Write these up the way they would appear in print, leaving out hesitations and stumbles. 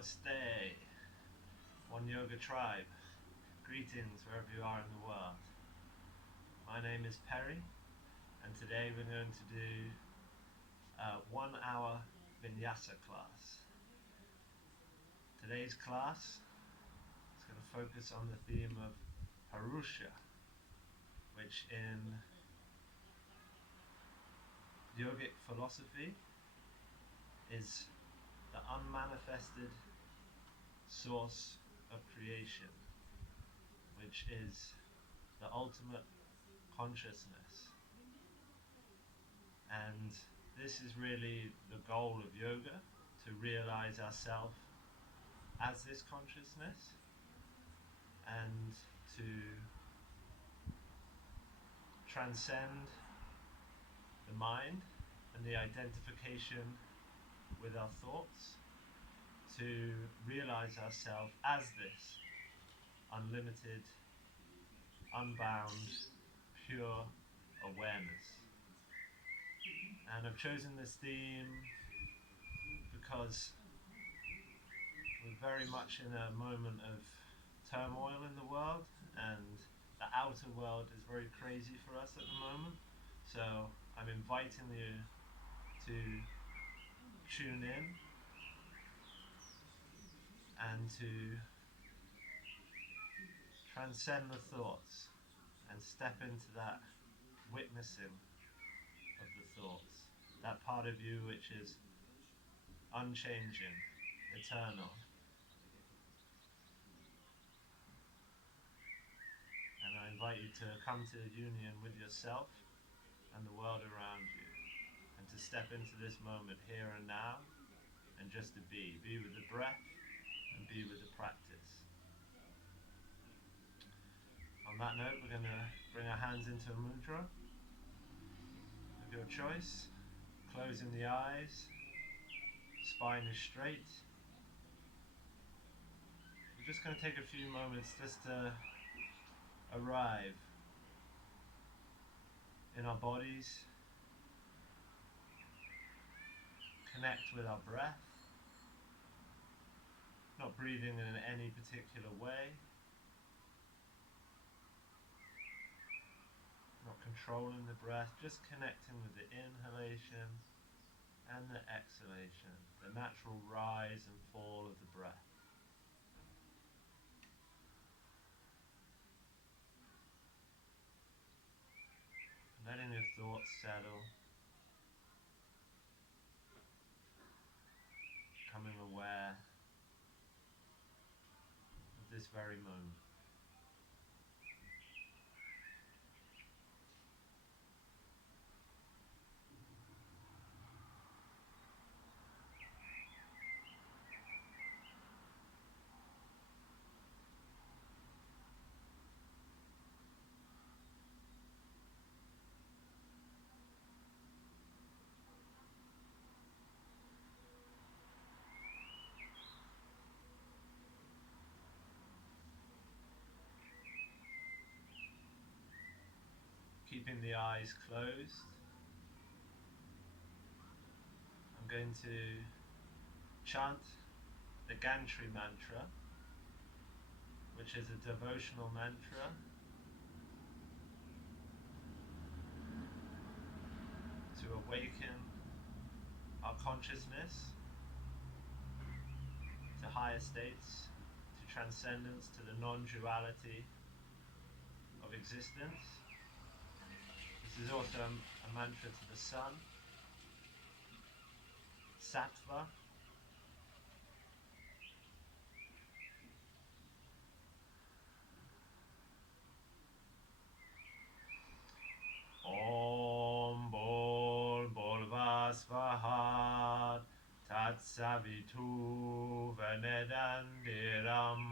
Namaste, One Yoga Tribe. Greetings wherever you are in the world. My name is Perry, and today we're going to do a 1 hour vinyasa class. Today's class is going to focus on the theme of Purusha, which in yogic philosophy is the unmanifested source of creation, which is the ultimate consciousness. And this is really the goal of yoga, to realize ourselves as this consciousness and to transcend the mind and the identification with our thoughts, to realize ourselves as this unlimited, unbound, pure awareness. And I've chosen this theme because we're very much in a moment of turmoil in the world, and the outer world is very crazy for us at the moment. So I'm inviting you to tune in and to transcend the thoughts and step into that witnessing of the thoughts, that part of you which is unchanging, eternal. And I invite you to come to union with yourself and the world around you, and to step into this moment here and now, and just to be with the breath and be with the practice. On that note, we're going to bring our hands into a mudra of your choice, closing the eyes, spine is straight. We're just going to take a few moments just to arrive in our bodies, connect with our breath, not breathing in any particular way, not controlling the breath, just connecting with the inhalation and the exhalation, the natural rise and fall of the breath. Letting your thoughts settle, becoming aware of this very moment. Keeping the eyes closed, I'm going to chant the Gantry mantra, which is a devotional mantra to awaken our consciousness to higher states, to transcendence, to the non-duality of existence. This is also a mantra to the sun, Sattva. Om Bol Bolvasvahat Tat Savitu Venedandiram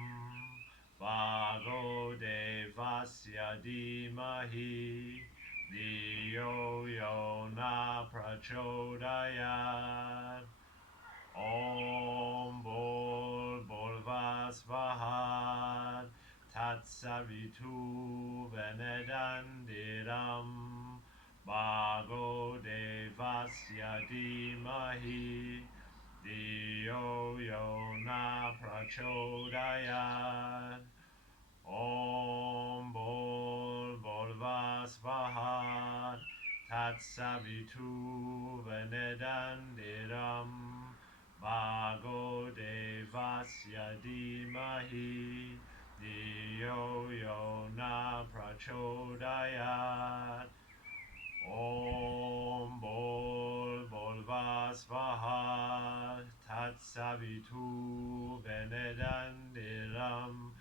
Vago Devasya Dhimahi Dhiyo Yona Prachodayat. Om Bol Bolvasvahat Tat Savitu Venedandiram Bhago Devasya Dhimahi Diyo yo na prachodayat. Om bol bolvas vahat. Tat savitu venedandiram. Bhago devasya dhimahi. Diyo yo na prachodayat. Om bol bolvas vahat. Tat savitu venedandiram.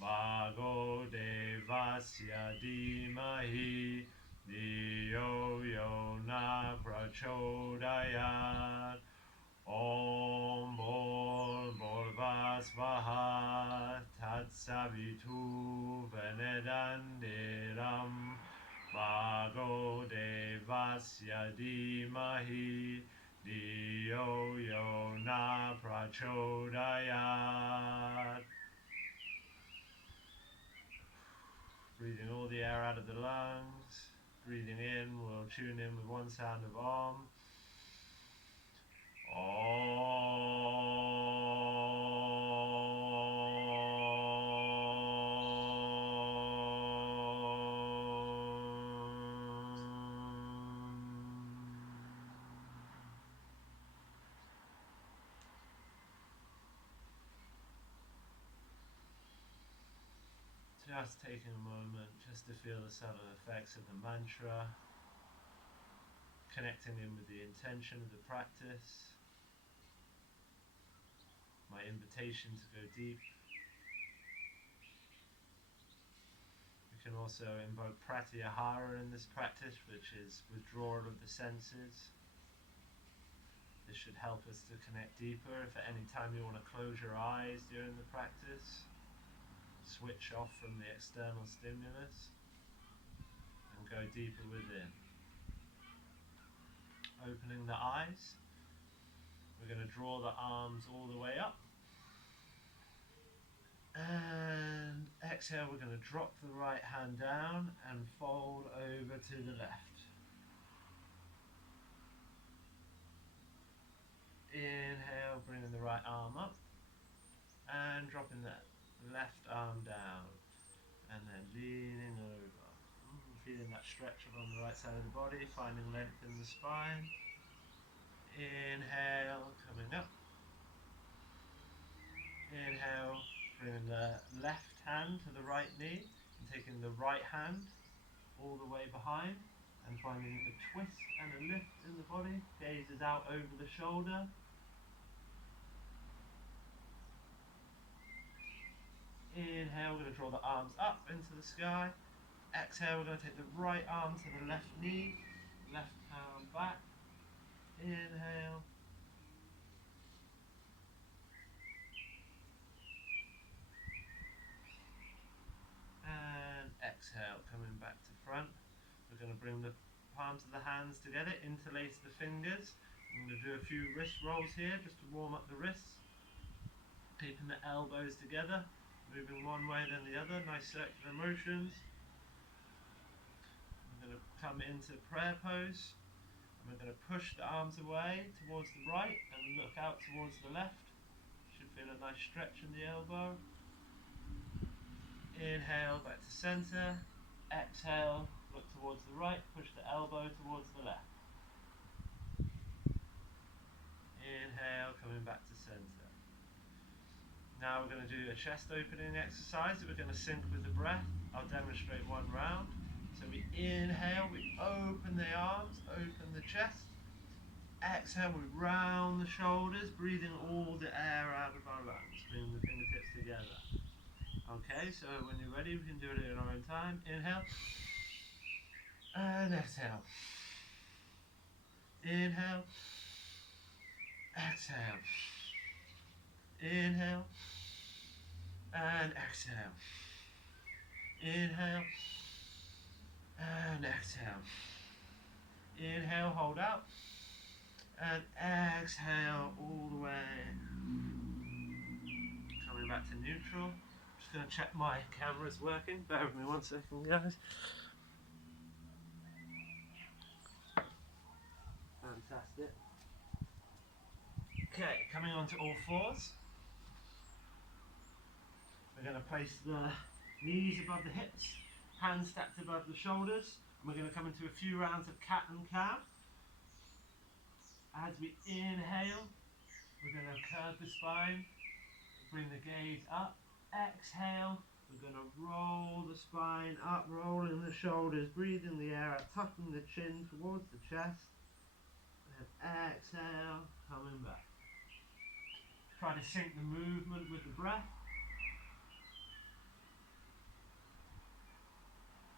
Bhago devasya dhimahi. Diyo yo na prachodayat. Om bol bolvas vahat. Tat savitu venedandiram. Bhago devasya dhimahi. Diyo yo na prachodayat. Breathing all the air out of the lungs. Breathing in, we'll tune in with one sound of Om. Just taking a moment just to feel the subtle effects of the mantra, connecting in with the intention of the practice, my invitation to go deep. We can also invoke pratyahara in this practice, which is withdrawal of the senses. This should help us to connect deeper. If at any time you want to close your eyes during the practice, switch off from the external stimulus and go deeper within. Opening the eyes, we're going to draw the arms all the way up. And exhale, we're going to drop the right hand down and fold over to the left. Inhale, bringing the right arm up and dropping that left arm down and then leaning over. Feeling that stretch along the right side of the body, finding length in the spine. Inhale, coming up. Inhale, bringing the left hand to the right knee and taking the right hand all the way behind and finding a twist and a lift in the body. Gaze is out over the shoulder. Inhale, we're going to draw the arms up into the sky. Exhale, we're going to take the right arm to the left knee, left arm back. Inhale. And exhale, coming back to front. We're going to bring the palms of the hands together, interlace the fingers. I'm going to do a few wrist rolls here just to warm up the wrists. Keeping the elbows together, moving one way then the other, nice circular motions. We're going to come into prayer pose. And we're going to push the arms away towards the right and look out towards the left. Should feel a nice stretch in the elbow. Inhale, back to center. Exhale, look towards the right, push the elbow towards the left. Inhale, coming back to center. Now we're going to do a chest opening exercise that we're going to sync with the breath. I'll demonstrate one round. So we inhale, we open the arms, open the chest. Exhale, we round the shoulders, breathing all the air out of our lungs, bringing the fingertips together. Okay, so when you're ready, we can do it in our own time. Inhale. And exhale. Inhale. Exhale. Inhale. And exhale. Inhale. And exhale. Inhale, hold out. And exhale all the way. Coming back to neutral. Just going to check my camera's working. Bear with me 1 second, guys. Fantastic. Okay, coming on to all fours. We're going to place the knees above the hips, hands stacked above the shoulders, and we're going to come into a few rounds of cat and cow. As we inhale, we're going to curve the spine, bring the gaze up. Exhale, we're going to roll the spine up, rolling the shoulders, breathing the air out, tucking the chin towards the chest. And exhale, coming back. Try to sync the movement with the breath.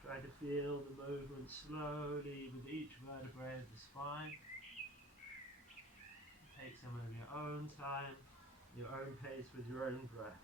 Try to feel the movement slowly with each vertebrae of the spine. Take some of your own time, your own pace with your own breath.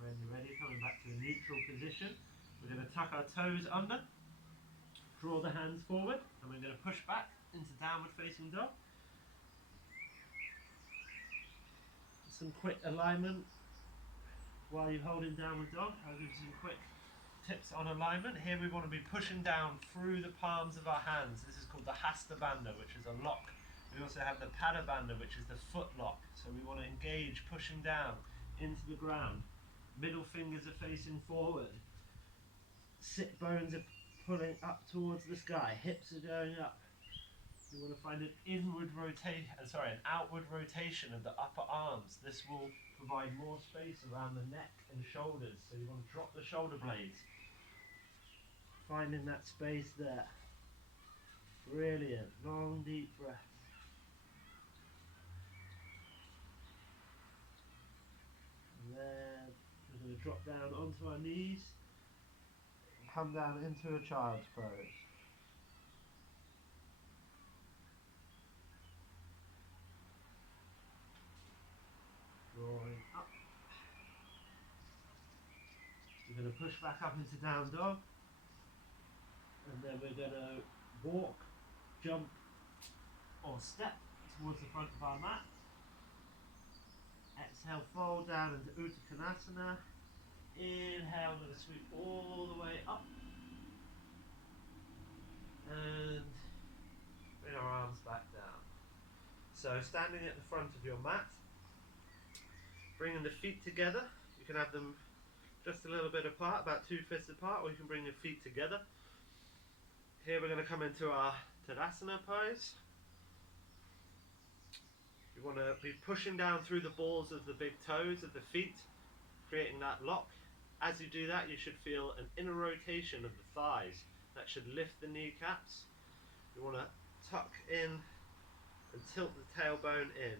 When you're ready, coming back to a neutral position, we're going to tuck our toes under, draw the hands forward, and we're going to push back into downward facing dog. Some quick alignment while you're holding downward dog. I'll give you some quick tips on alignment. Here we want to be pushing down through the palms of our hands. This is called the Hasta Bandha, which is a lock. We also have the Pada Bandha, which is the foot lock. So we want to engage pushing down into the ground. Middle fingers are facing forward. Sit bones are pulling up towards the sky. Hips are going up. You want to find an outward rotation of the upper arms. This will provide more space around the neck and shoulders. So you want to drop the shoulder blades. Finding that space there. Brilliant. Long, deep breaths. And then we're going to drop down onto our knees and come down into a child's pose. Drawing up. We're going to push back up into down dog. And then we're going to walk, jump, or step towards the front of our mat. Exhale, fold down into Uttanasana. Inhale, we're going to sweep all the way up. And bring our arms back down. So standing at the front of your mat, bringing the feet together. You can have them just a little bit apart, about 2 fists apart, or you can bring your feet together. Here we're going to come into our Tadasana pose. You want to be pushing down through the balls of the big toes of the feet, creating that lock. As you do that, you should feel an inner rotation of the thighs. That should lift the kneecaps. You want to tuck in and tilt the tailbone in.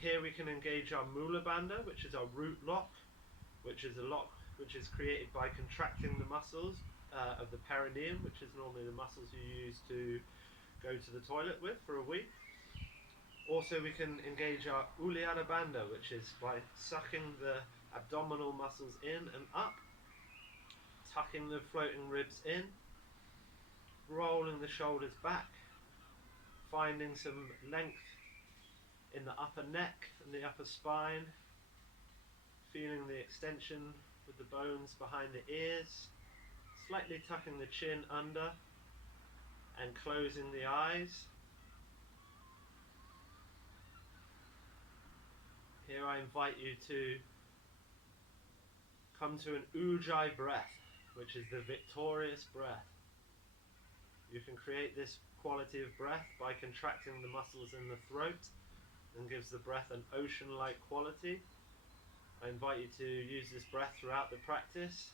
Here we can engage our Mula Bandha, which is our root lock, which is a lock which is created by contracting the muscles of the perineum, which is normally the muscles you use to go to the toilet with for a week. Also, we can engage our Uddiyana Bandha, which is by sucking the abdominal muscles in and up, tucking the floating ribs in, rolling the shoulders back, finding some length in the upper neck and the upper spine, feeling the extension with the bones behind the ears, slightly tucking the chin under and closing the eyes. Here I invite you to come to an Ujjayi breath, which is the victorious breath. You can create this quality of breath by contracting the muscles in the throat, and gives the breath an ocean-like quality. I invite you to use this breath throughout the practice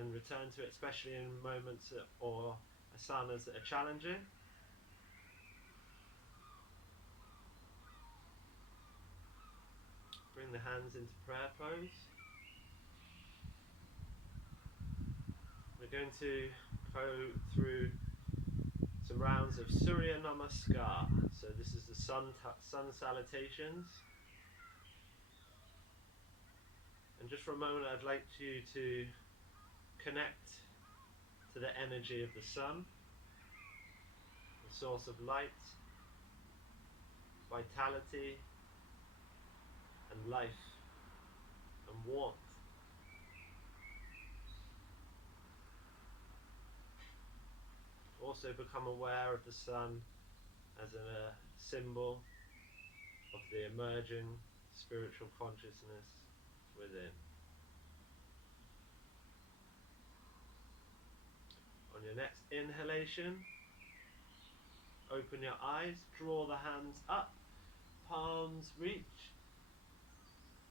and return to it, especially in moments or asanas that are challenging. Bring the hands into prayer pose. We're going to go through some rounds of Surya Namaskar. So this is the sun salutations. And just for a moment, I'd like you to connect to the energy of the sun, the source of light, vitality and life and warmth. Also become aware of the sun as a symbol of the emerging spiritual consciousness within. On your next inhalation, open your eyes, draw the hands up, palms reach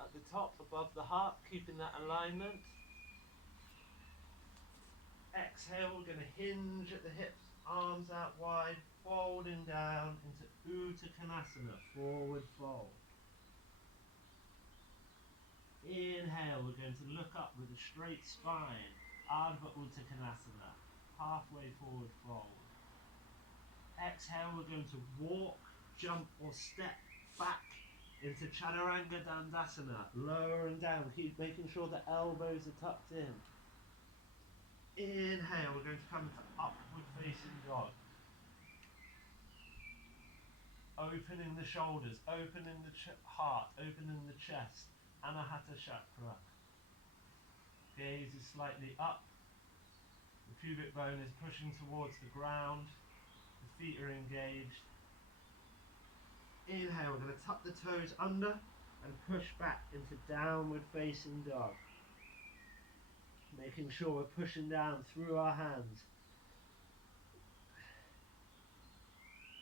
at the top above the heart, keeping that alignment. Exhale, we're going to hinge at the hips, arms out wide, folding down into Uttanasana, forward fold. Inhale, we're going to look up with a straight spine, Ardha Uttanasana, halfway forward fold. Exhale, we're going to walk, jump or step back into Chaturanga Dandasana, lowering down, keep making sure the elbows are tucked in. Inhale, we're going to come to upward facing dog. Opening the shoulders, opening the heart, opening the chest, Anahata Chakra. Gaze is slightly up. The pubic bone is pushing towards the ground. The feet are engaged. Inhale, we're going to tuck the toes under and push back into downward facing dog. Making sure we're pushing down through our hands.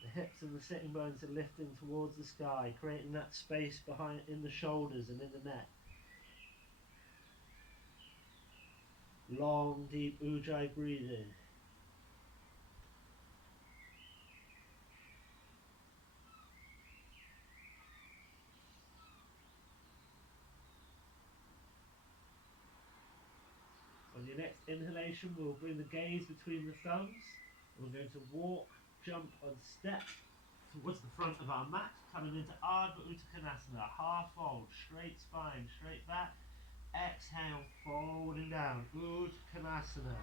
The hips and the sitting bones are lifting towards the sky, creating that space behind in the shoulders and in the neck. Long, deep Ujjayi breathing. On your next inhalation, we'll bring the gaze between the thumbs. We're going to walk, jump and step towards the front of our mat, coming into Ardha Uttanasana, half fold, straight spine, straight back. Exhale, folding down, Uttanasana.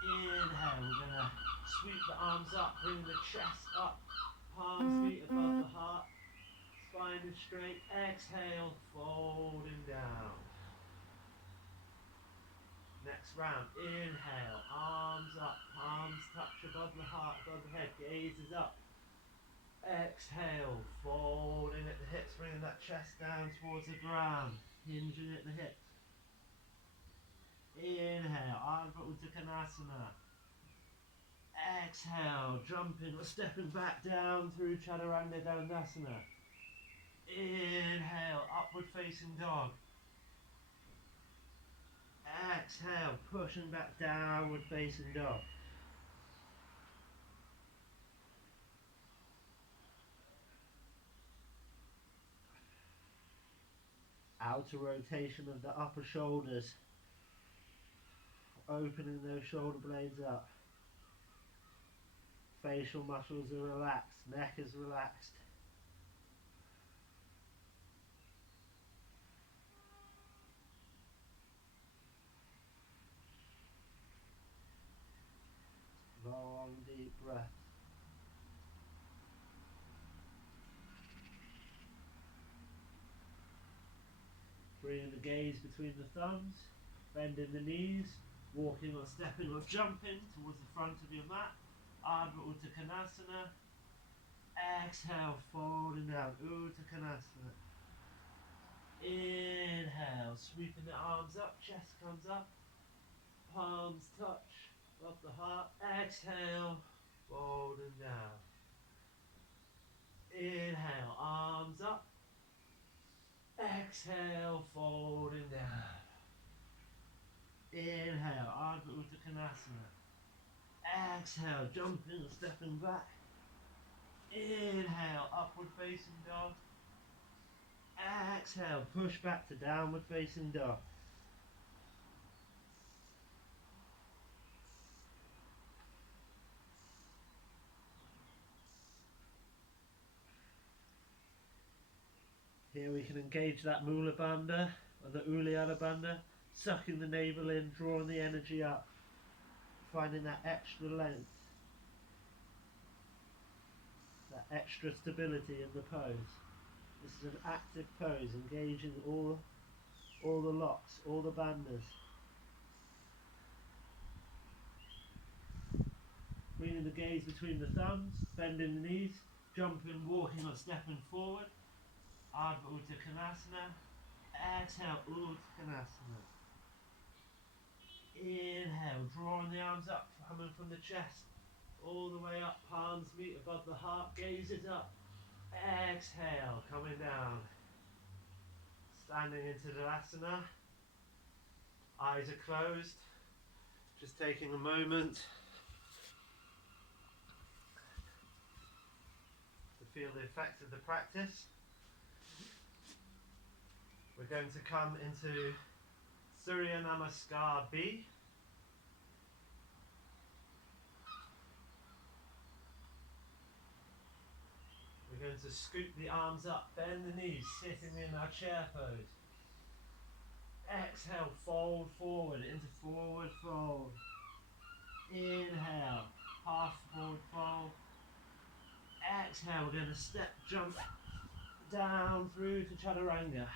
Inhale, we're going to sweep the arms up, bring the chest up, palms feet above the heart, spine is straight. Exhale, folding down. Next round, inhale, arms up, palms touch above the heart, above the head, gaze is up. Exhale, folding at the hips, bringing that chest down towards the ground, hinging at the hips. Inhale, Ardha Uttanasana. Exhale, jumping or stepping back down through Chaturanga Dandasana. Inhale, upward facing dog. Exhale, pushing back downward facing dog. Outer rotation of the upper shoulders. Opening those shoulder blades up. Facial muscles are relaxed, neck is relaxed. Long deep breath. Bringing the gaze between the thumbs, bending the knees, walking or stepping or jumping towards the front of your mat. Ardha Uttanasana. Exhale, folding down, Uttanasana. Inhale, sweeping the arms up, chest comes up, palms touch above the heart. Exhale, folding down. Inhale, arms up. Exhale, folding down. Inhale, Ardha Uttanasana. Exhale, jumping and stepping back. Inhale, upward facing dog. Exhale, push back to downward facing dog. Here we can engage that Mula Bandha or the Uddiyana Bandha, sucking the navel in, drawing the energy up, finding that extra length, that extra stability in the pose. This is an active pose, engaging all the locks, all the bandhas. Bringing the gaze between the thumbs, bending the knees, jumping, walking or stepping forward. Ardha Uttanasana. Exhale, Uttanasana. Inhale, drawing the arms up, coming from the chest, all the way up, palms meet above the heart, gaze is up. Exhale, coming down. Standing into Tadasana. Eyes are closed. Just taking a moment to feel the effect of the practice. We're going to come into Surya Namaskar B. We're going to scoop the arms up, bend the knees, sitting in our chair pose. Exhale, fold forward into forward fold. Inhale, half forward fold. Exhale, we're going to step, jump down through to Chaturanga.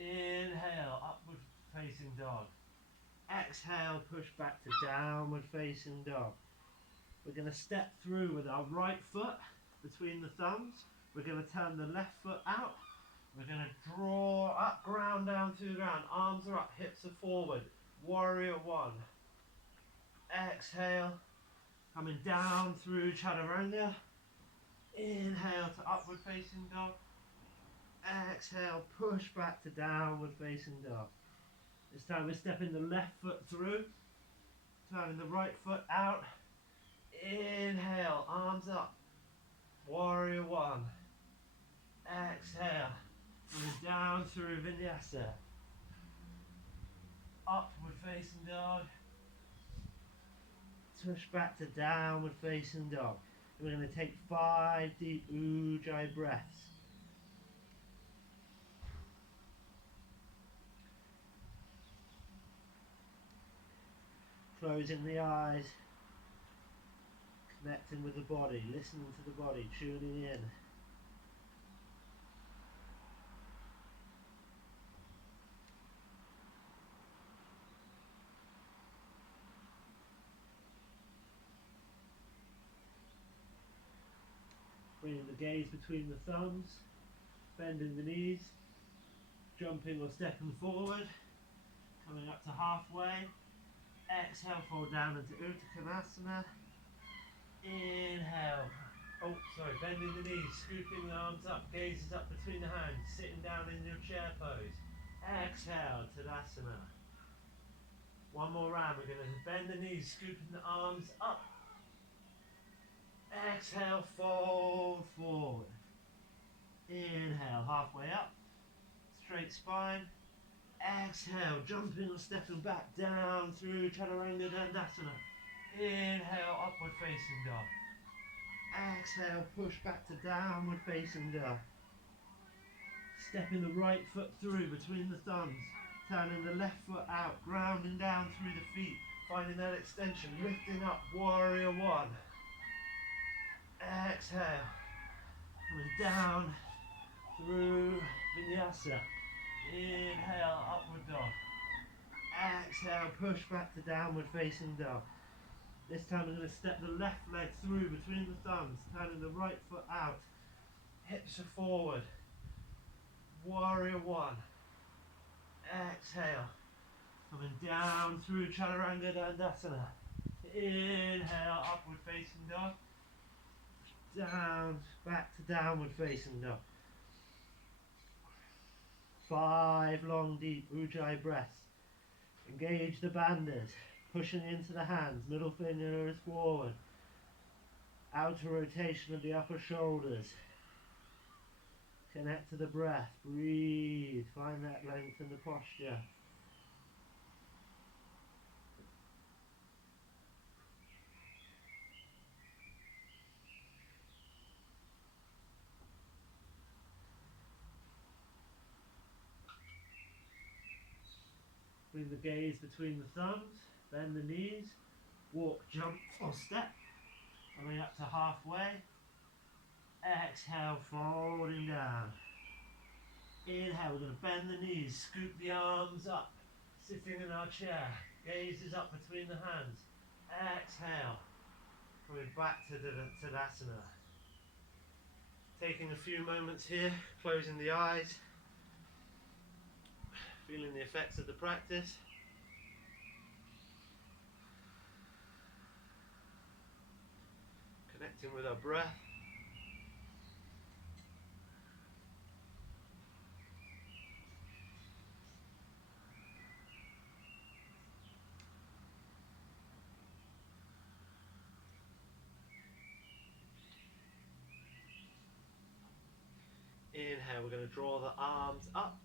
Inhale, upward facing dog. Exhale, push back to downward facing dog. We're going to step through with our right foot between the thumbs. We're going to turn the left foot out. We're going to draw up, ground down to the ground. Arms are up, hips are forward. Warrior one. Exhale, coming down through Chaturanga. Inhale to upward facing dog. Exhale, push back to downward facing dog. This time we're stepping the left foot through, turning the right foot out. Inhale, arms up. Warrior one. Exhale, coming down through vinyasa. Upward facing dog. Push back to downward facing dog. We're going to take 5 deep Ujjayi breaths. Closing the eyes, connecting with the body, listening to the body, tuning in. Bringing the gaze between the thumbs, bending the knees, jumping or stepping forward, coming up to halfway. Exhale, fold down into Uttanasana. Inhale. Bending the knees, scooping the arms up, gaze is up between the hands, sitting down in your chair pose. Exhale, Tadasana. One more round, we're going to bend the knees, scooping the arms up. Exhale, fold forward. Inhale, halfway up, straight spine. Exhale, jumping or stepping back down through Chaturanga Dandasana. Inhale, upward facing dog. Exhale, push back to downward facing dog. Stepping the right foot through between the thumbs. Turning the left foot out, grounding down through the feet. Finding that extension, lifting up, warrior one. Exhale, coming down through vinyasa. Inhale, upward dog. Exhale, push back to downward facing dog. This time we're going to step the left leg through between the thumbs, turning the right foot out. Hips are forward. Warrior one. Exhale, coming down through Chaturanga Dandasana. Inhale, upward facing dog. Down, back to downward facing dog. 5 long deep Ujjayi breaths. Engage the bandhas, pushing into the hands, middle finger is forward. Outer rotation of the upper shoulders. Connect to the breath, breathe, find that length in the posture. Bring the gaze between the thumbs, bend the knees, walk, jump or step. Coming up to halfway. Exhale, folding down. Inhale, we're going to bend the knees, scoop the arms up, sitting in our chair, gaze is up between the hands. Exhale, coming back to the Tadasana. Taking a few moments here, closing the eyes, feeling the effects of the practice. Connecting with our breath. Inhale, we're going to draw the arms up.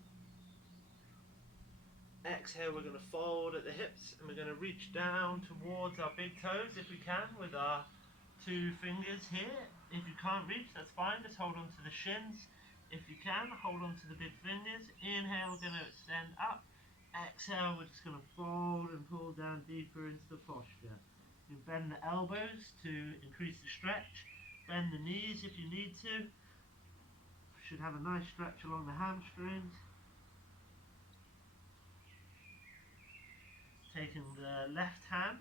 Exhale, we're going to fold at the hips and we're going to reach down towards our big toes if we can with our 2 fingers here. If you can't reach, that's fine, just hold on to the shins. If you can, hold on to the big fingers. Inhale, we're going to extend up. Exhale, we're just going to fold and pull down deeper into the posture. You can bend the elbows to increase the stretch. Bend the knees if you need to. Should have a nice stretch along the hamstrings. Taking the left hand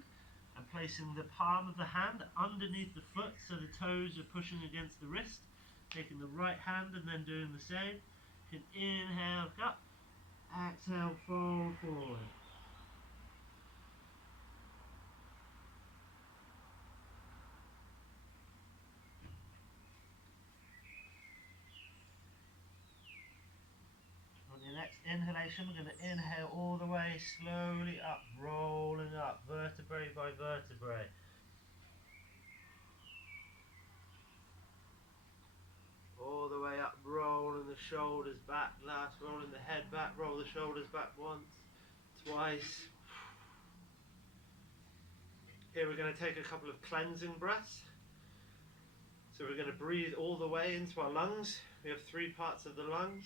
and placing the palm of the hand underneath the foot so the toes are pushing against the wrist. Taking the right hand and then doing the same. You can inhale, up. Exhale, fold forward. On your next inhalation, we're going to inhale all the way slowly up, rolling up, vertebrae by vertebrae. All the way up, rolling the shoulders back, last rolling the head back, roll the shoulders back once, twice. Here we're going to take a couple of cleansing breaths. So we're going to breathe all the way into our lungs. We have 3 parts of the lungs,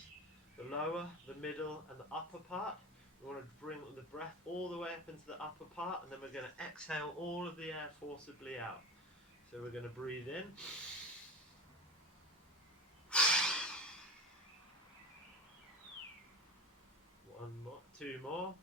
the lower, the middle and the upper part. We want to bring the breath all the way up into the upper part and then we're going to exhale all of the air forcibly out. So we're going to breathe in. One more, 2 more.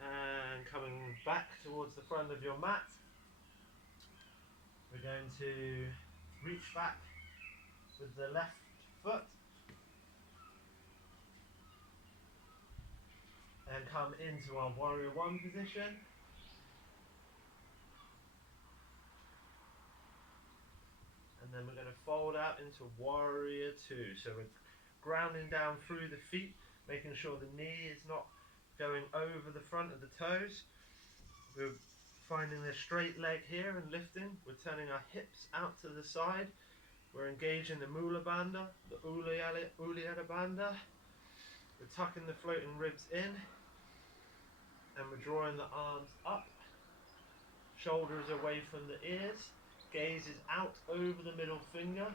And coming back towards the front of your mat, we're going to reach back with the left foot and come into our warrior 1 position. And then we're going to fold out into warrior 2. So we're grounding down through the feet, making sure the knee is not going over the front of the toes. We're finding the straight leg here and lifting. We're turning our hips out to the side. We're engaging the Mula Bandha, the Uddiyana Bandha. We're tucking the floating ribs in. And we're drawing the arms up. Shoulders away from the ears. Gaze is out over the middle finger.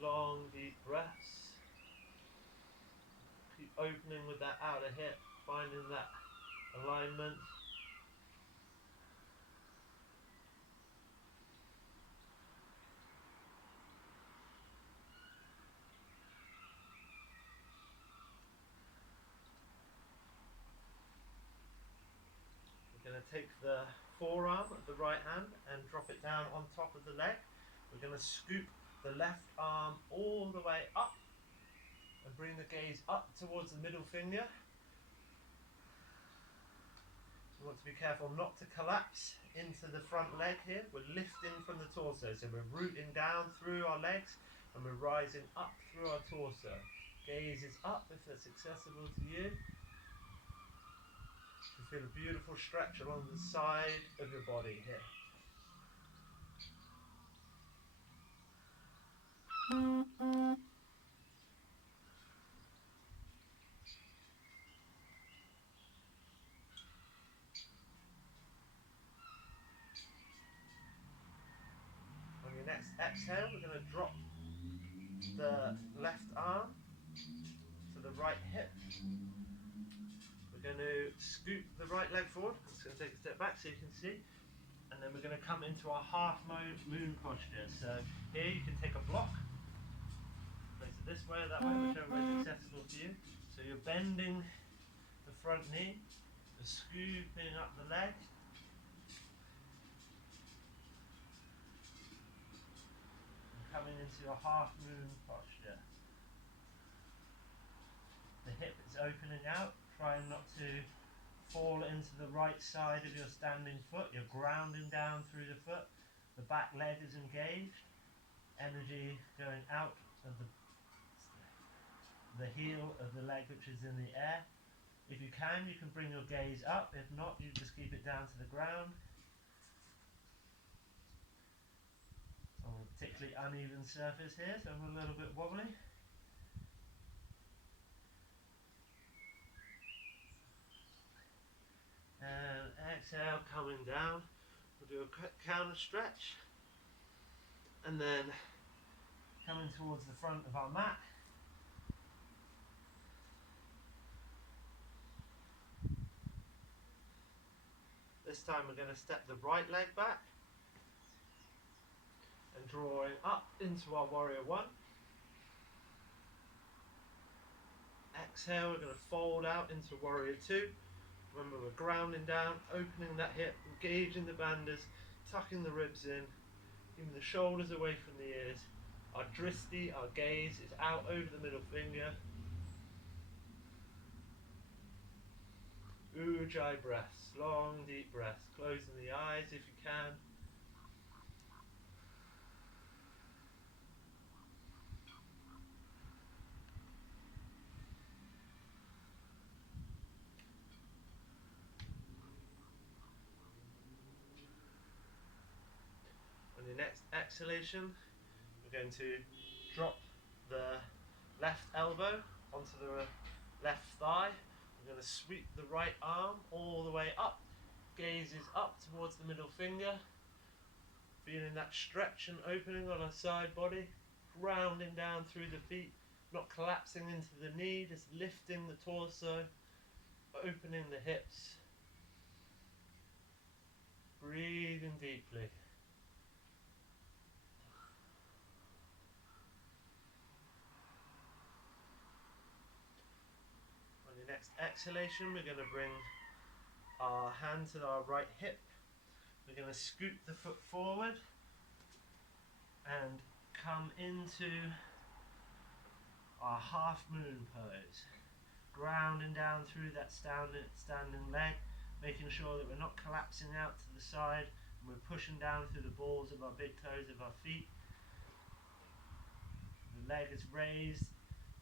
Long, deep breaths. Keep opening with that outer hip, finding that alignment. We're going to take the forearm of the right hand and drop it down on top of the leg. We're going to scoop the left arm all the way up and bring the gaze up towards the middle finger. So we want to be careful not to collapse into the front leg here. We're lifting from the torso, so we're rooting down through our legs and we're rising up through our torso. Gaze is up if that's accessible to you. You feel a beautiful stretch along the side of your body here. next exhale, we're going to drop the left arm to the right hip. We're going to scoop the right leg forward. I'm just going to take a step back so you can see. And then we're going to come into our half moon posture. So here you can take a block, place it this way or that way, whichever way is accessible for you. So you're bending the front knee, you're scooping up the leg, and coming into your half moon posture. The hip is opening out, trying not to fall into the right side of your standing foot. You're grounding down through the foot. The back leg is engaged. Energy going out of the heel of the leg, which is in the air. If you can bring your gaze up. If not, you just keep it down to the ground. On a particularly uneven surface here, so I'm a little bit wobbly. And exhale, coming down. We'll do a quick counter stretch. And then coming towards the front of our mat. This time we're going to step the right leg back and drawing up into our warrior one. Exhale, we're going to fold out into warrior two. Remember, we're grounding down, opening that hip, engaging the bandhas, tucking the ribs in, keeping the shoulders away from the ears. Our dristi, our gaze, is out over the middle finger. Ujjayi breaths, long deep breaths, closing the eyes if you can. On your next exhalation, we're going to drop the left elbow onto the left thigh. We're going to sweep the right arm all the way up. Gaze is up towards the middle finger. Feeling that stretch and opening on our side body. Grounding down through the feet. Not collapsing into the knee, just lifting the torso. Opening the hips. Breathing deeply. On your next exhalation, we're going to bring our hand to our right hip. We're going to scoot the foot forward and come into our half moon pose. Grounding down through that standing leg, making sure that we're not collapsing out to the side and we're pushing down through the balls of our big toes of our feet. The leg is raised,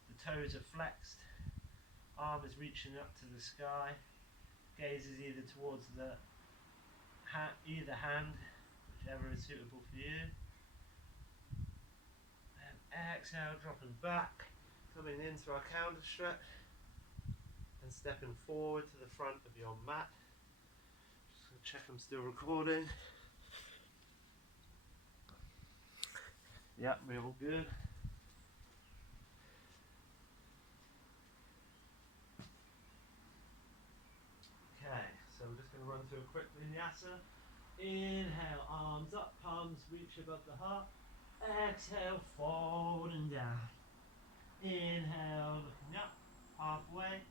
the toes are flexed, arm is reaching up to the sky, gaze is either towards the either hand, whichever is suitable for you. And exhale, dropping back, coming into our counter stretch and stepping forward to the front of your mat. Just going to check I'm still recording. Yep, we're all good. Okay, so we're just going to run through a quick vinyasa. Inhale, arms up, palms reach above the heart. Exhale, folding down. Inhale, looking up, halfway.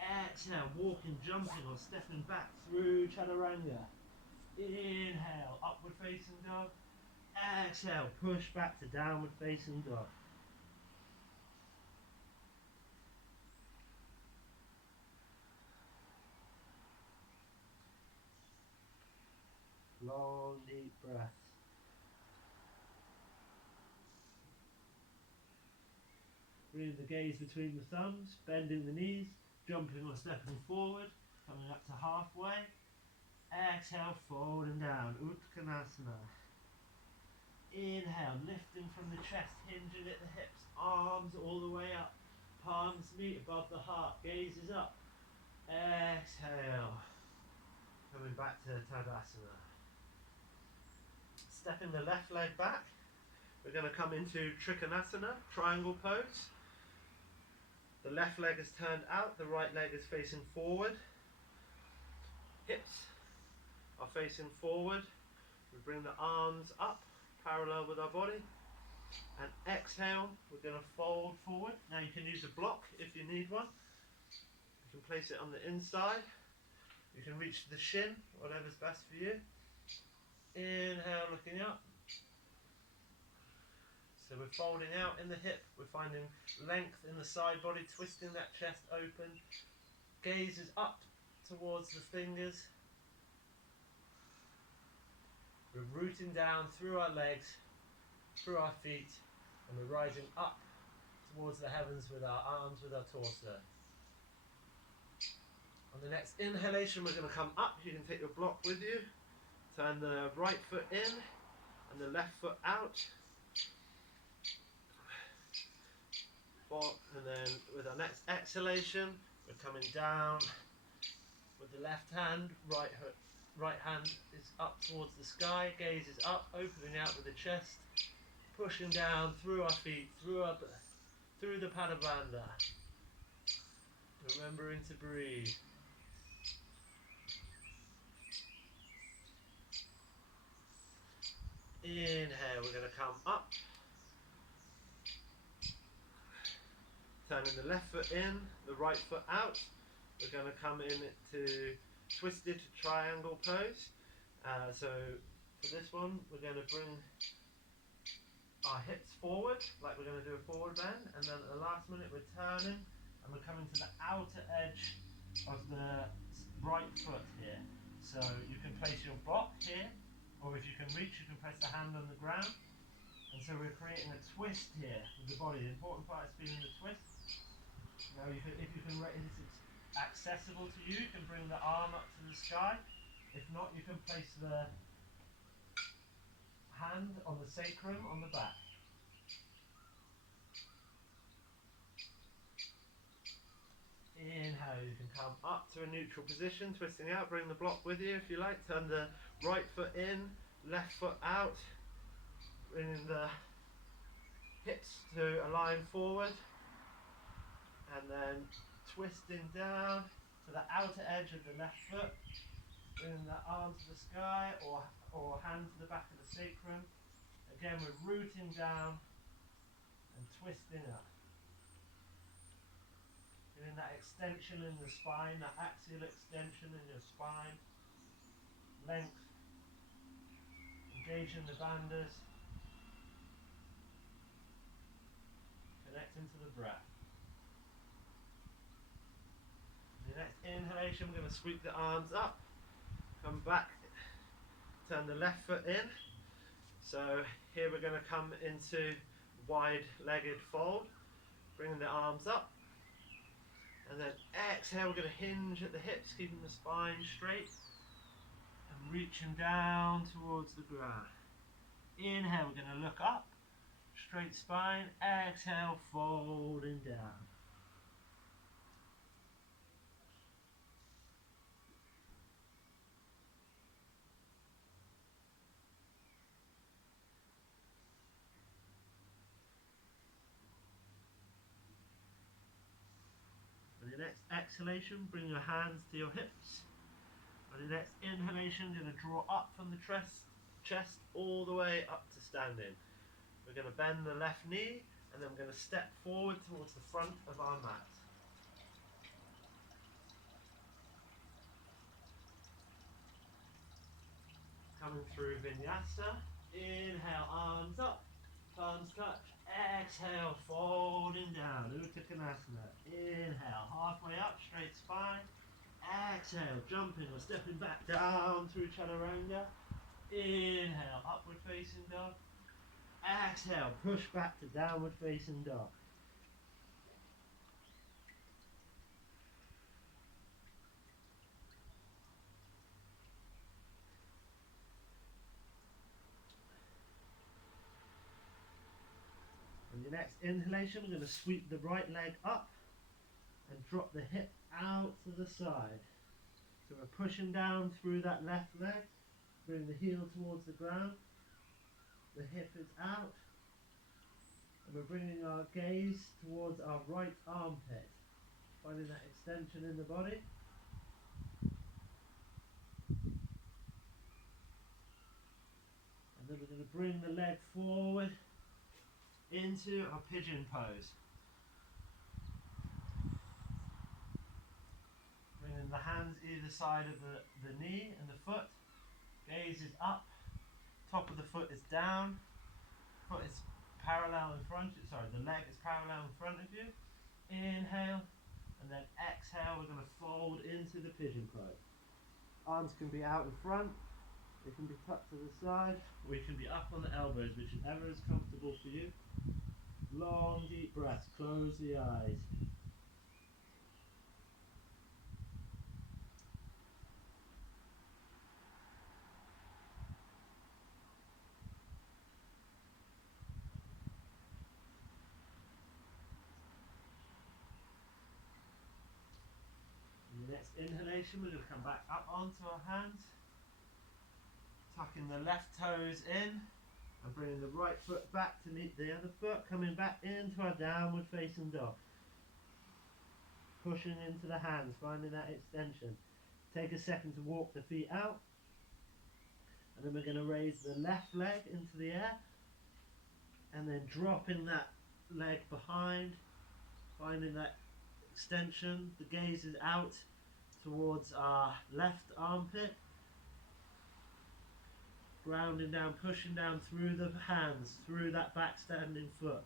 Exhale, walking, jumping or stepping back through chaturanga. Inhale, upward facing dog. Exhale, push back to downward facing dog. Long, deep breaths. Bringing the gaze between the thumbs, bending the knees, jumping or stepping forward, coming up to halfway. Exhale, folding down, Uttanasana. Inhale, lifting from the chest, hinging at the hips, arms all the way up, palms meet above the heart, gaze is up. Exhale, coming back to Tadasana. Stepping the left leg back, we're going to come into Trikonasana, triangle pose. The left leg is turned out, the right leg is facing forward. Hips are facing forward. We bring the arms up, parallel with our body. And exhale, we're going to fold forward. Now you can use a block if you need one. You can place it on the inside. You can reach the shin, whatever's best for you. Inhale, looking up. So we're folding out in the hip, we're finding length in the side body, twisting that chest open. Gaze is up towards the fingers. We're rooting down through our legs, through our feet, and we're rising up towards the heavens with our arms, with our torso. On the next inhalation, we're going to come up. You can take your block with you. Turn the right foot in and the left foot out. And then with our next exhalation, we're coming down with the left hand. Right hand is up towards the sky. Gaze is up, opening out with the chest. Pushing down through our feet, through the Pada Bandha. Remembering to breathe. Inhale, we're going to come up. Turning the left foot in, the right foot out. We're going to come into twisted triangle pose. So for this one, we're going to bring our hips forward, like we're going to do a forward bend. And then at the last minute, we're turning and we're coming to the outer edge of the right foot here. So you can place your block here, or if you can reach, you can press the hand on the ground. And so we're creating a twist here with the body. The important part is feeling the twist. Now, if it's accessible to you, you can bring the arm up to the sky. If not, you can place the hand on the sacrum on the back. Inhale, you can come up to a neutral position, twisting out. Bring the block with you if you like. Turn the right foot in, left foot out. Bringing the hips to align forward. And then twisting down to the outer edge of the left foot, bringing the arm to the sky or hand to the back of the sacrum. Again, we're rooting down and twisting up. Feeling that extension in the spine, that axial extension in your spine. Length. Engaging the bandhas. Connecting to the breath. The next inhalation, we're going to sweep the arms up, come back, turn the left foot in. So here we're going to come into wide-legged fold, bringing the arms up. And then exhale, we're going to hinge at the hips, keeping the spine straight. And reaching down towards the ground. Inhale, we're going to look up, straight spine. Exhale, folding down. On the next exhalation, bring your hands to your hips. On the next inhalation, going to draw up from the chest all the way up to standing. We're going to bend the left knee, and then we're going to step forward towards the front of our mat. Coming through vinyasa. Inhale, arms up, palms touch. Exhale, folding down, Uttanasana. Inhale, halfway up, straight spine. Exhale, jumping or stepping back down through Chaturanga. Inhale, upward facing dog. Exhale, push back to downward facing dog. On your next inhalation, we're going to sweep the right leg up and drop the hip out to the side. So we're pushing down through that left leg, bring the heel towards the ground, the hip is out, And we're bringing our gaze towards our right armpit, finding that extension in the body. And then we're going to bring the leg forward into our pigeon pose. Bringing the hands either side of the knee and the foot. Gaze is up, top of the foot is down, foot is parallel in front, sorry, the leg is parallel in front of you. Inhale, and then exhale, we're going to fold into the pigeon pose. Arms can be out in front, they can be tucked to the side, or you can be up on the elbows, whichever is comfortable for you. Long, deep breaths, close the eyes. In the next inhalation, we're going to come back up onto our hands, tucking the left toes in, and bringing the right foot back to meet the other foot, coming back into our downward facing dog. Pushing into the hands, finding that extension. Take a second to walk the feet out, and then we're going to raise the left leg into the air, and then dropping that leg behind, finding that extension. The gaze is out towards our left armpit, grounding down, pushing down through the hands, through that back standing foot.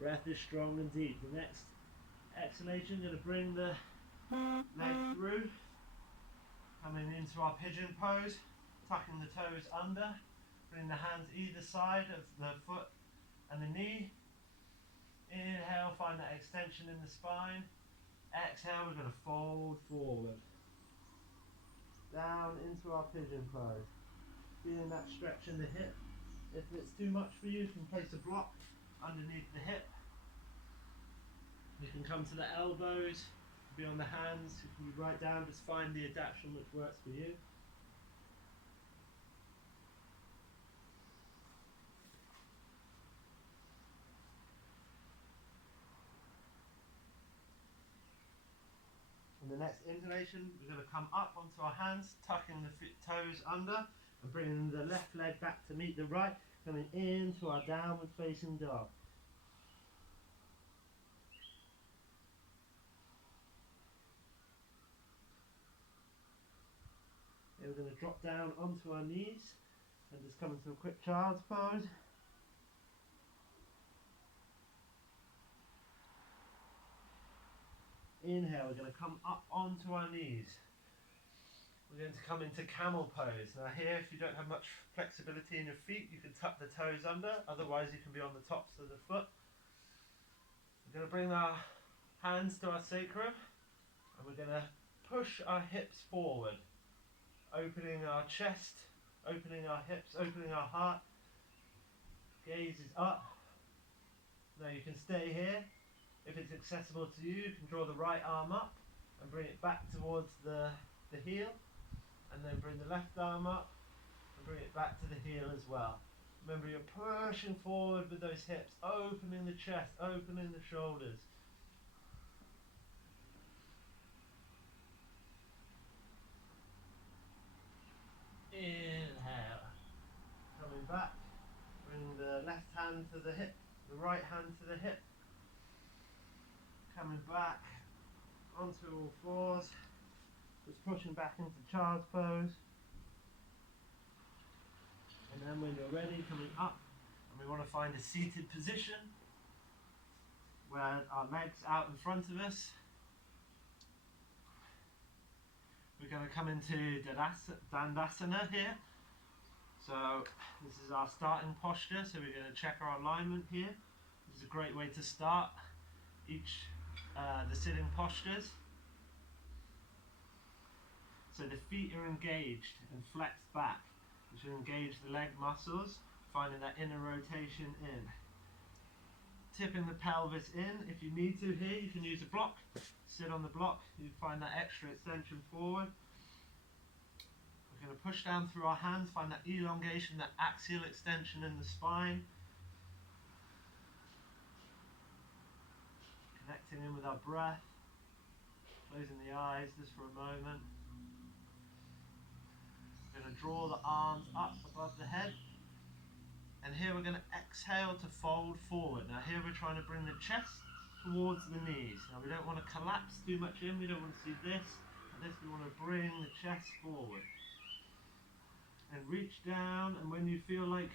Breath is strong and deep. The next exhalation, going to bring the leg through, coming into our pigeon pose, tucking the toes under, bring the hands either side of the foot and the knee. Inhale, find that extension in the spine. Exhale, we're going to fold forward, down into our pigeon pose, feeling that stretch in the hip. If it's too much for you, you can place a block underneath the hip. You can come to the elbows, be on the hands, you can be right down, just find the adaptation which works for you. In the next inhalation, we're going to come up onto our hands, tucking the toes under, and bringing the left leg back to meet the right, coming into our downward facing dog. Here we're going to drop down onto our knees, and just come into a quick child's pose. Inhale, we're going to come up onto our knees. We're going to come into camel pose. Now here, if you don't have much flexibility in your feet, you can tuck the toes under, otherwise you can be on the tops of the foot. We're going to bring our hands to our sacrum, and we're going to push our hips forward, opening our chest, opening our hips, opening our heart. Gaze is up. Now you can stay here. If it's accessible to you, you can draw the right arm up and bring it back towards the heel, and then bring the left arm up and bring it back to the heel as well. Remember, you're pushing forward with those hips, opening the chest, opening the shoulders. Inhale, coming back, bring the left hand to the hip, the right hand to the hip, coming back onto all fours, just pushing back into child's pose. And then when you're ready, coming up, and we want to find a seated position where our legs out in front of us. We're going to come into Dandasana here. So this is our starting posture, so we're going to check our alignment here. This is a great way to start the sitting postures. So the feet are engaged and flexed back, which will engage the leg muscles, finding that inner rotation in. Tipping the pelvis in. If you need to here, you can use a block. Sit on the block, you find that extra extension forward. We're We're going to push down through our hands, find that elongation, that axial extension in the spine. Connecting in with our breath. Closing the eyes just for a moment. We're going to draw the arms up above the head. And here we're going to exhale to fold forward. Now here we're trying to bring the chest towards the knees. Now we don't want to collapse too much in. We don't want to see this and this. We want to bring the chest forward. And reach down, and when you feel like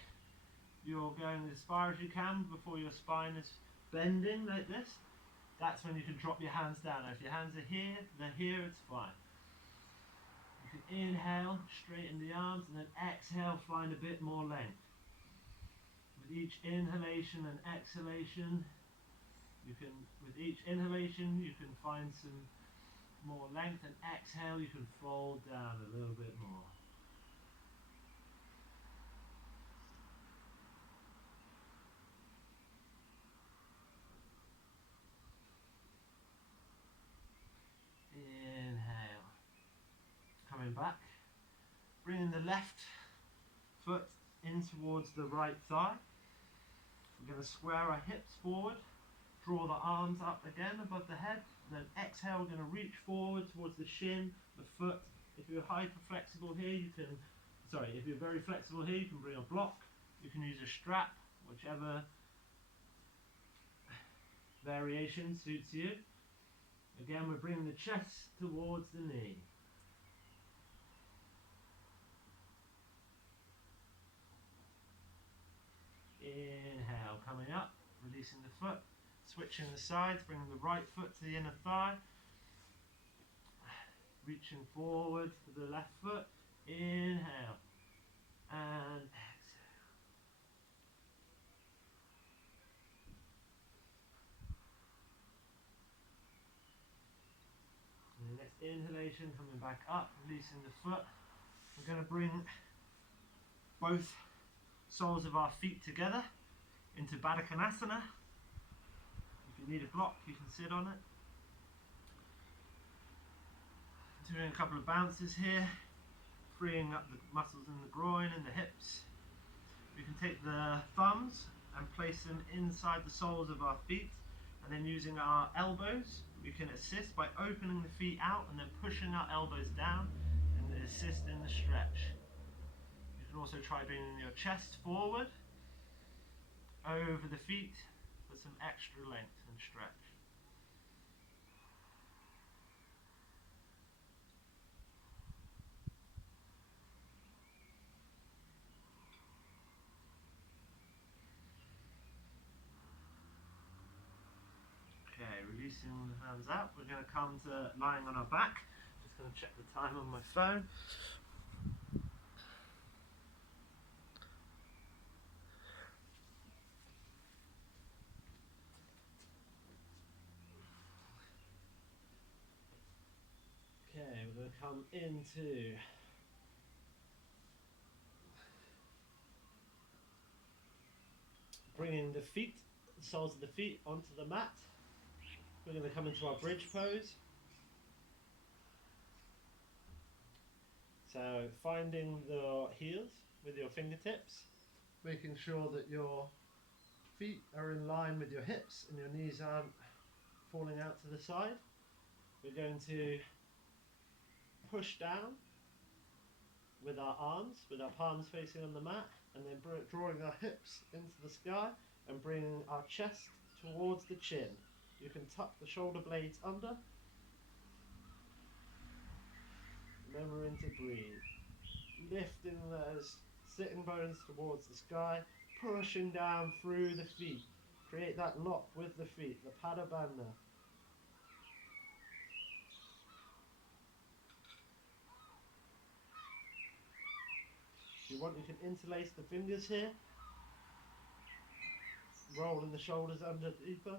you're going as far as you can before your spine is bending like this, that's when you can drop your hands down. Now if your hands are here, they're here, it's fine. You can inhale, straighten the arms, and then exhale, find a bit more length. With each inhalation and exhalation, with each inhalation you can find some more length, and exhale you can fold down a little bit more. Inhale. Coming back. Bringing the left foot in towards the right thigh. We're going to square our hips forward. Draw the arms up again above the head. And then exhale, we're going to reach forward towards the shin, the foot. If you're hyper flexible here, if you're very flexible here, you can bring a block. You can use a strap, whichever variation suits you. Again, we're bringing the chest towards the knee. Inhale, coming up, releasing the foot, switching the sides, bringing the right foot to the inner thigh, reaching forward to the left foot. Inhale and exhale. And the next inhalation, coming back up, releasing the foot. We're going to bring both soles of our feet together into Baddha Konasana. If you need a block, you can sit on it. Doing a couple of bounces here, freeing up the muscles in the groin and the hips. We can take the thumbs and place them inside the soles of our feet, and then using our elbows, we can assist by opening the feet out and then pushing our elbows down and assist in the stretch. You can also try bringing your chest forward over the feet for some extra length and stretch. Okay, releasing the hands out. We're going to come to lying on our back. Just going to check the time on my phone. Okay, we're going to come into bringing the feet, the soles of the feet onto the mat. We're going to come into our bridge pose. So finding the heels with your fingertips, making sure that your feet are in line with your hips and your knees aren't falling out to the side. We're going to push down with our arms, with our palms facing on the mat, and then drawing our hips into the sky and bringing our chest towards the chin. You can tuck the shoulder blades under. Remembering to breathe. Lifting those sitting bones towards the sky, pushing down through the feet. Create that lock with the feet, the Pada Bandha. If you want, you can interlace the fingers here. Rolling the shoulders under deeper.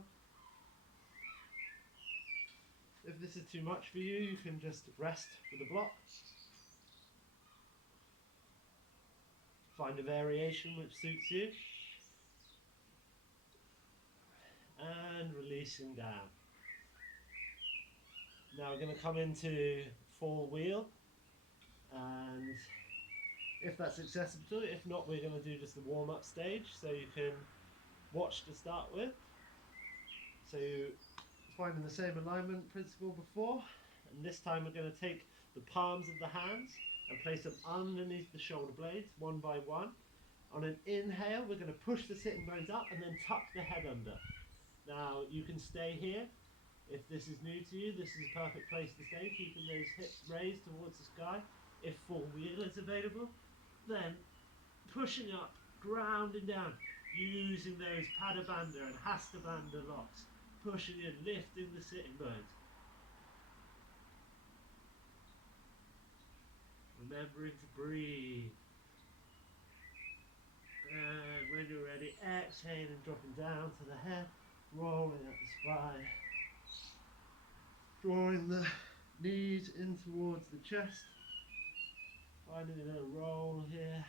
If this is too much for you, you can just rest with a block. Find a variation which suits you. And releasing down. Now we're going to come into full wheel. And if that's accessible to you. If not, we're going to do just the warm-up stage so you can watch to start with. So finding the same alignment principle before, and this time we're going to take the palms of the hands and place them underneath the shoulder blades one by one. On an inhale, we're going to push the sitting bones up and then tuck the head under. Now you can stay here. If this is new to you, this is a perfect place to stay, keeping those hips raised towards the sky. If full wheel is available, then pushing up, grounding down, using those Pada Bandha and Hasta Bandha locks, pushing in, lifting the sitting bones. Remembering to breathe. And when you're ready, exhaling, dropping down to the head, rolling up the spine. Drawing the knees in towards the chest. Finding a little roll here.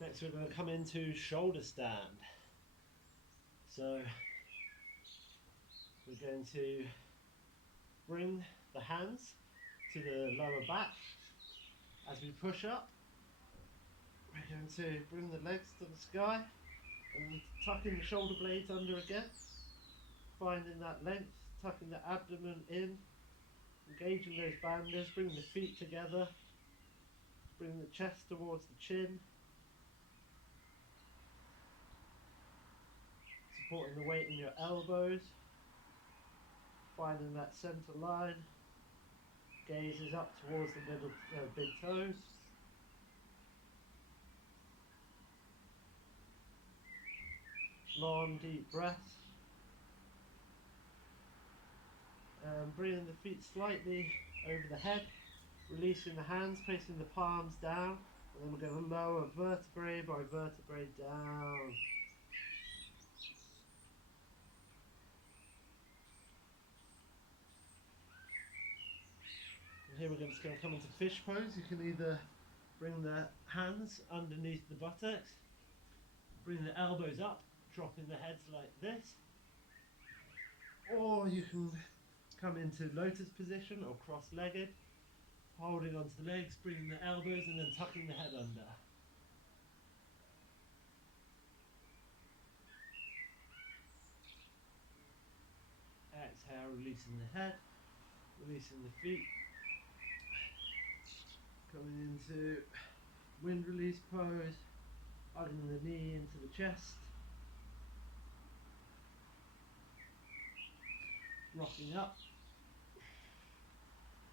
Next we're going to come into shoulder stand. So we're going to bring the hands to the lower back as we push up. We're going to bring the legs to the sky and tucking the shoulder blades under again. Finding that length, tucking the abdomen in, engaging those bandhas, bring the feet together, bring the chest towards the chin, supporting the weight in your elbows, finding that center line, gazes up towards the middle big toes. Long deep breaths. Bringing the feet slightly over the head, releasing the hands, placing the palms down, and then we're going to lower vertebrae by vertebrae down. And here we're just going to come into fish pose. You can either bring the hands underneath the buttocks, bring the elbows up, dropping the heads like this, or you can come into lotus position or cross-legged, holding onto the legs, bringing the elbows and then tucking the head under. Exhale, releasing the head, releasing the feet. Coming into wind release pose, hugging the knee into the chest. Rocking up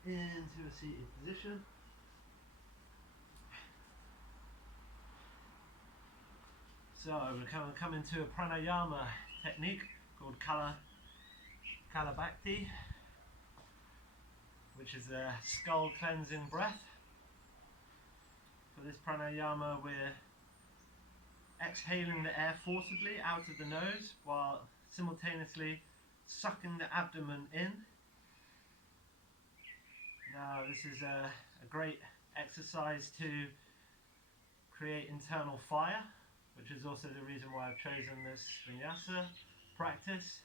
into a seated position. So we're going to come into a pranayama technique called Kalabhakti, which is a skull cleansing breath. For this pranayama, we're exhaling the air forcibly out of the nose while simultaneously sucking the abdomen in. Now this is a great exercise to create internal fire, which is also the reason why I've chosen this vinyasa practice,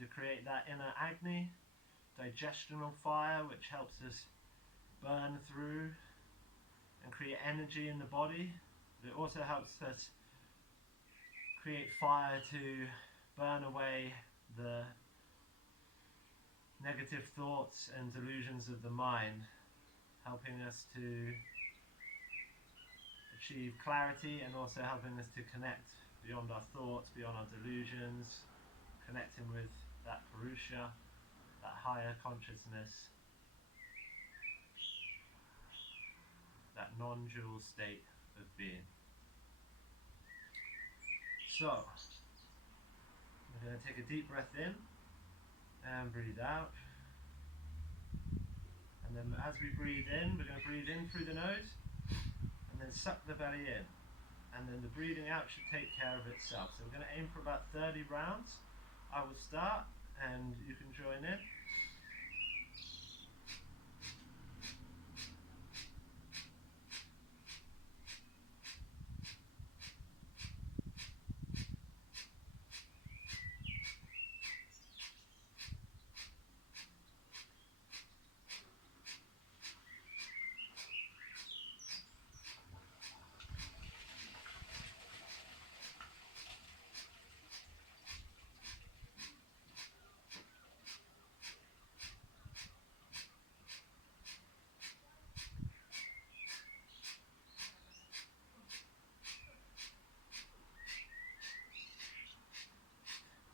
to create that inner Agni, digestional fire, which helps us burn through and create energy in the body. But it also helps us create fire to burn away the negative thoughts and delusions of the mind, helping us to achieve clarity and also helping us to connect beyond our thoughts, beyond our delusions, connecting with that Purusha, that higher consciousness, that non-dual state of being. So, we're going to take a deep breath in and breathe out. And then as we breathe in, we're going to breathe in through the nose and then suck the belly in. And then the breathing out should take care of itself. So we're going to aim for about 30 rounds. I will start and you can join in.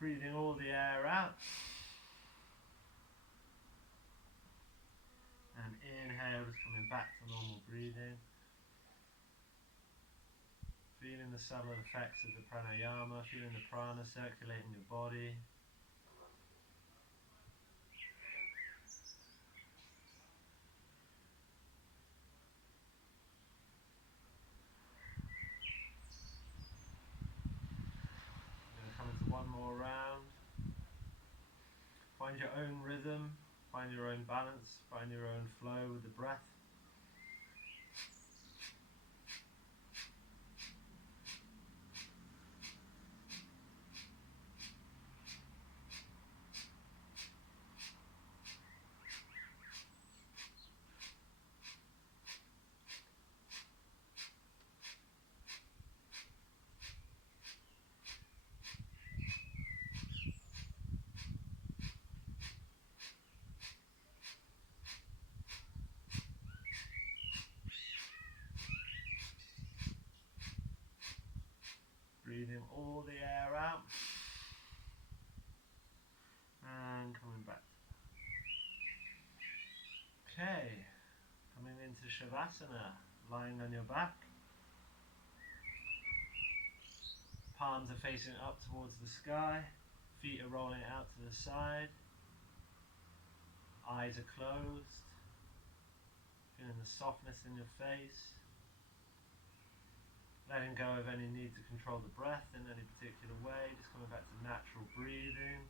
Breathing all the air out. And inhale, just coming back to normal breathing. Feeling the subtle effects of the pranayama, feeling the prana circulating your body. We're going to come into one more round. Find your own rhythm, find your own balance, find your own flow with the breath. Breathing all the air out. And coming back. Okay, coming into Shavasana, lying on your back. Palms are facing up towards the sky, feet are rolling out to the side, eyes are closed, feeling the softness in your face, letting go of any need to control the breath in any particular way, just coming back to natural breathing.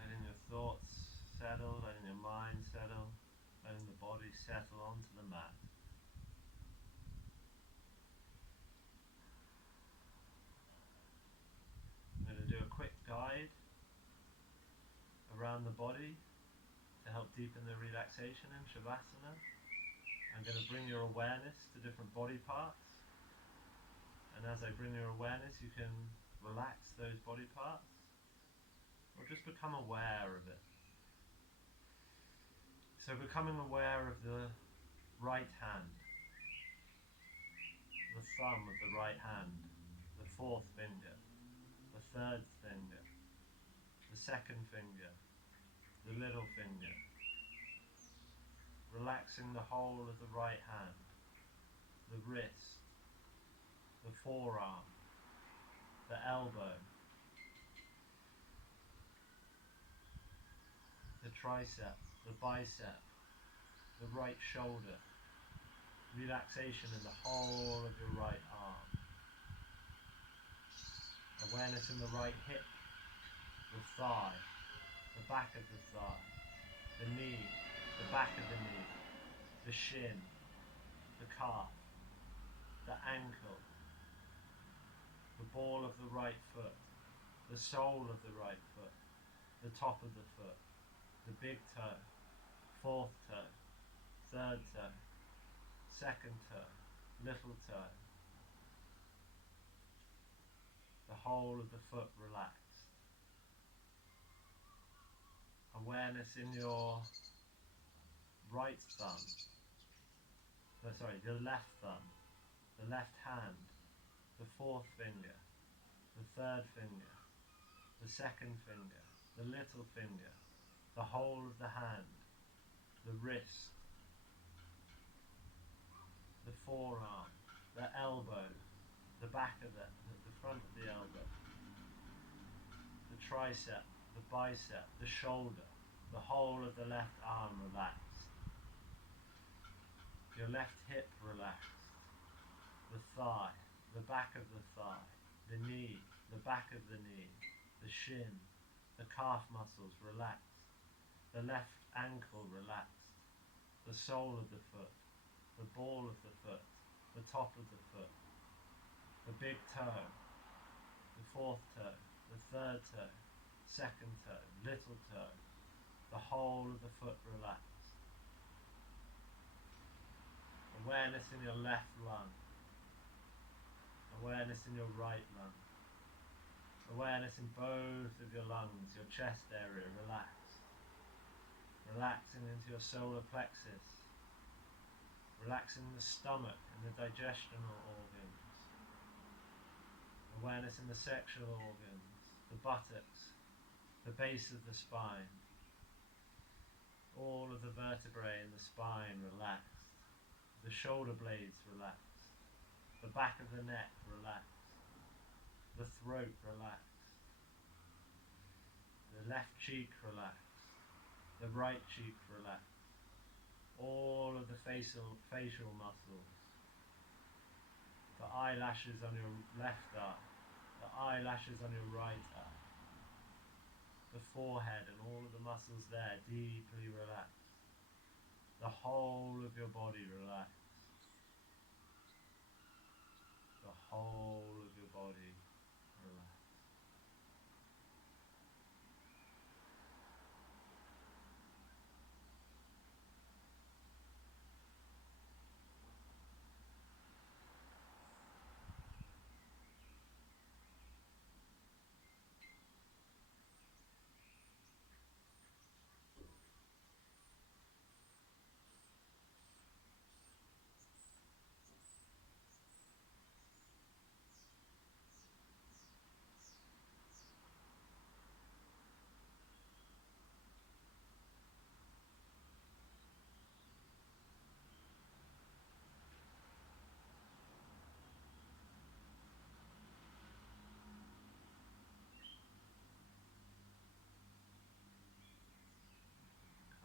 Letting your thoughts settle, letting your mind settle, letting the body settle onto the mat. I'm going to do a quick guide around the body to help deepen the relaxation in Shavasana. I'm going to bring your awareness to different body parts, and as I bring your awareness you can relax those body parts or just become aware of it. So becoming aware of the right hand, the thumb of the right hand, the fourth finger, the third finger, the second finger, the little finger. Relaxing the whole of the right hand, the wrist, the forearm, the elbow, the tricep, the bicep, the right shoulder. Relaxation in the whole of your right arm. Awareness in the right hip, the thigh, the back of the thigh, the knee, the back of the knee, the shin, the calf, the ankle, the ball of the right foot, the sole of the right foot, the top of the foot, the big toe, fourth toe, third toe, second toe, little toe. The whole of the foot relaxed. Awareness in your right thumb, the left thumb, the left hand, the fourth finger, the third finger, the second finger, the little finger, the whole of the hand, the wrist, the forearm, the elbow, the back of the front of the elbow, the tricep, the bicep, the shoulder, the whole of the left arm relaxed. Your left hip relaxed, the thigh, the back of the thigh, the knee, the back of the knee, the shin, the calf muscles relaxed, the left ankle relaxed, the sole of the foot, the ball of the foot, the top of the foot, the big toe, the fourth toe, the third toe, second toe, little toe, the whole of the foot relaxed. Awareness in your left lung, awareness in your right lung, awareness in both of your lungs, your chest area relaxed. relaxing into your solar plexus, relaxing the stomach and the digestional organs, awareness in the sexual organs, the buttocks, the base of the spine, all of the vertebrae in the spine relaxed, the shoulder blades relaxed, the back of the neck relaxed, the throat relaxed, the left cheek relaxed, the right cheek relaxed, all of the facial muscles, the eyelashes on your left eye, the eyelashes on your right eye, the forehead and all of the muscles there deeply relaxed, the whole of your body relaxed, the whole of your body relaxed.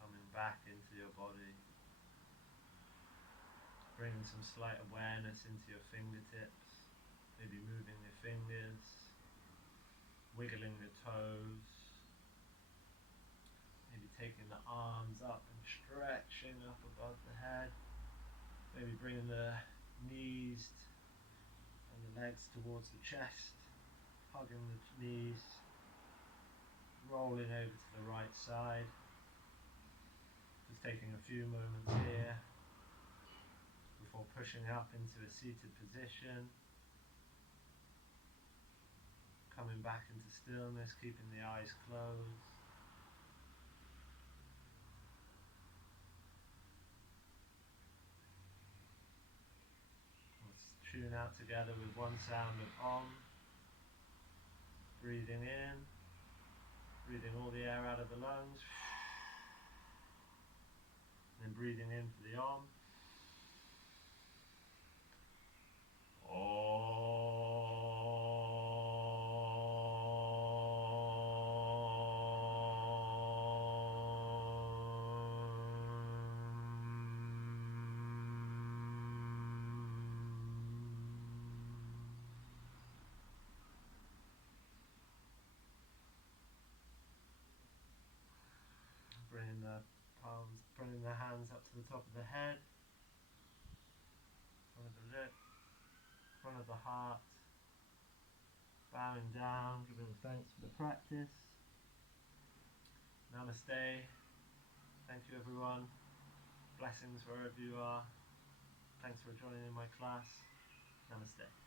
Coming back into your body, bringing some slight awareness into your fingertips, maybe moving your fingers, wiggling the toes, maybe taking the arms up and stretching up above the head, maybe bringing the knees and the legs towards the chest, hugging the knees, rolling over to the right side, just taking a few moments here before pushing up into a seated position, coming back into stillness, keeping the eyes closed. Let's tune out together with one sound of Om. Breathing in, breathing all the air out of the lungs, then breathing in for the Om. Bringing the palms, bringing the hands up to the top of the head, front of the lip, front of the heart, bowing down, giving thanks for the practice. Namaste. Thank you everyone. Blessings wherever you are. Thanks for joining in my class. Namaste.